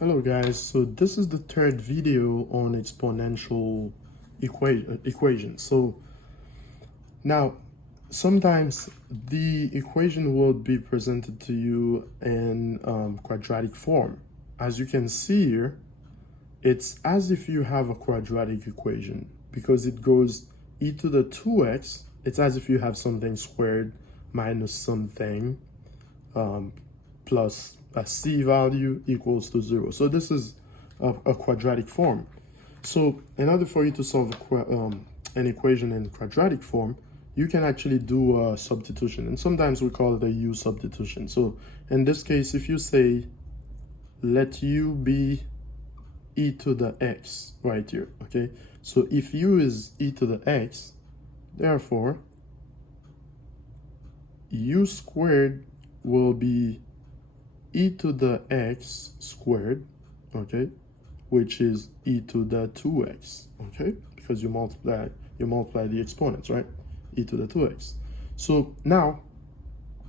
Hello guys, so this is the third video on exponential equations. So now sometimes the equation will be presented to you in quadratic form. As you can see here, it's as if you have a quadratic equation because it goes e to the 2x. It's as if you have something squared minus something plus a c value equals to 0. So this is a quadratic form. So in order for you to solve an equation in quadratic form, you can actually do a substitution, and sometimes we call it a u substitution. So in this case, if you say let u be e to the x right here, okay? So if u is e to the x, therefore u squared will be e to the x squared, okay, which is e to the 2x, okay, because you multiply the exponents, right? E to the 2x. So now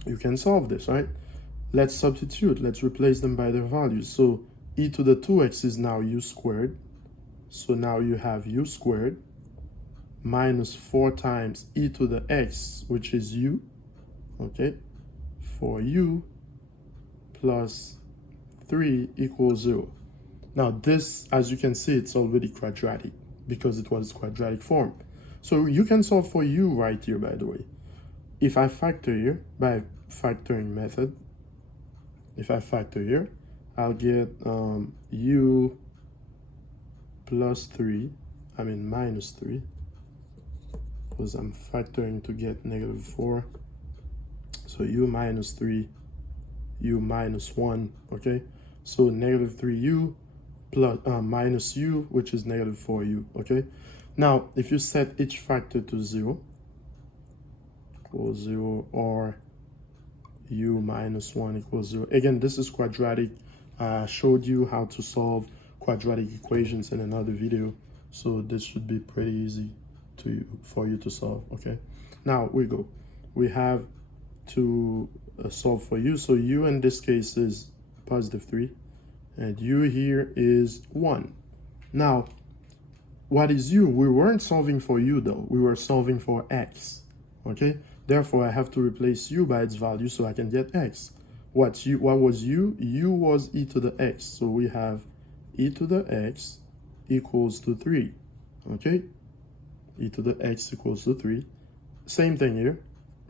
you can solve this, right? Let's substitute. Let's replace them by their values. So e to the 2x is now u squared. So now you have u squared minus 4 times e to the x, which is u, okay, for u plus 3 equals 0. Now this, as you can see, it's already quadratic because it was quadratic form. So you can solve for u right here, by the way. If I factor here by factoring method, if I factor here, I'll get u plus 3, minus 3, because I'm factoring to get negative 4. So u minus 3, u minus 1, okay? So negative 3u plus minus u, which is negative 4u, okay? Now, if you set each factor to 0, equals 0, or u minus 1 equals 0. Again, this is quadratic. I showed you how to solve quadratic equations in another video, so this should be pretty easy for you to solve, okay? Now, we have to solve for u. So u in this case is positive 3, and u here is 1. Now, what is u? We weren't solving for u though. We were solving for x, okay? Therefore, I have to replace u by its value so I can get x. What was u? u was e to the x. So we have e to the x equals to 3, okay? E to the x equals to 3. Same thing here.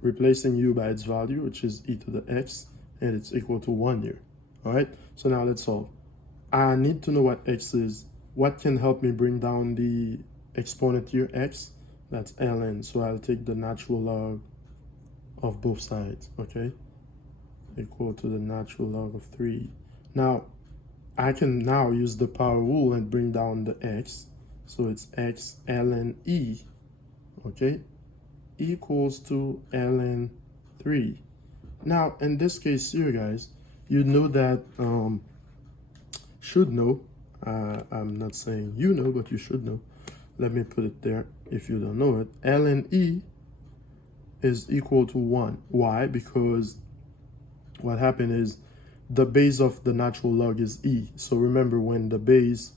Replacing u by its value, which is e to the x, and it's equal to 1 here. All right, so now let's solve. I need to know what x is. What can help me bring down the exponent here, x? That's ln. So I'll take the natural log of both sides, okay? Equal to the natural log of 3. Now, I can now use the power rule and bring down the x. So it's x ln e, okay, equals to ln 3. Now, in this case here, guys, you know that, should know, I'm not saying you know, but you should know. Let me put it there if you don't know it. ln e is equal to 1. Why? Because what happened is the base of the natural log is e. So remember, when the base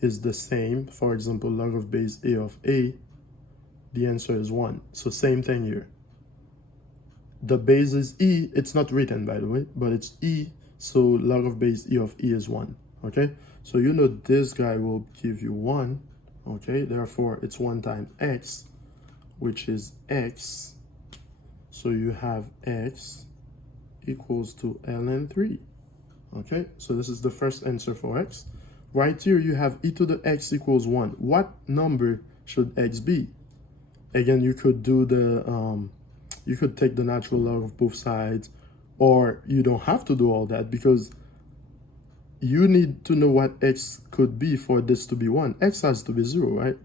is the same, for example, log of base a of a, the answer is 1. So same thing here. The base is e. It's not written, by the way, but it's e. So log of base e of e is 1. Okay? So you know this guy will give you 1. Okay? Therefore, it's 1 times x, which is x. So you have x equals to ln 3. Okay? So this is the first answer for x. Right here, you have e to the x equals 1. What number should x be? Again, you could do you could take the natural log of both sides, or you don't have to do all that because you need to know what x could be for this to be 1. X has to be 0, right?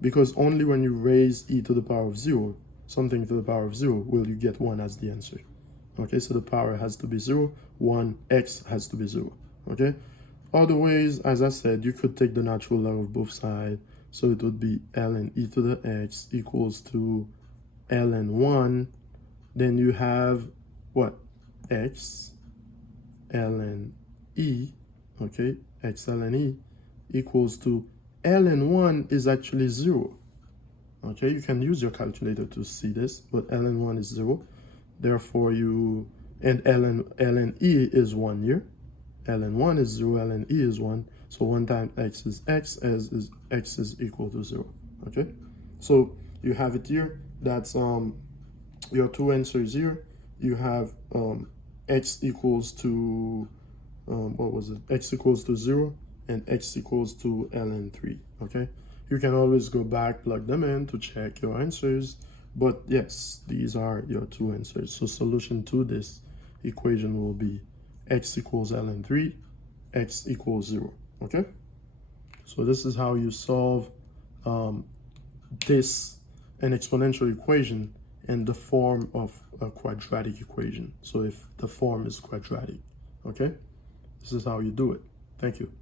Because only when you raise e to the power of 0, something to the power of 0, will you get 1 as the answer. Okay, so the power has to be 0, 1, x has to be 0, okay? Other ways, as I said, you could take the natural log of both sides. So it would be ln e to the x equals to ln 1. Then you have what? X ln e, okay, x ln e equals to ln 1 is actually 0. Okay, you can use your calculator to see this, but ln 1 is 0. Therefore, and ln e is 1 here. Ln 1 is 0, ln e is 1. So 1 times x is x, as is x is equal to 0. Okay, so you have it here. That's your two answers here. You have x equals to what was it? X equals to 0 and x equals to ln 3. Okay, you can always go back, plug them in to check your answers. But yes, these are your two answers. So solution to this equation will be x equals ln 3, x equals 0. Okay, so this is how you solve an exponential equation in the form of a quadratic equation. So if the form is quadratic, okay, this is how you do it. Thank you.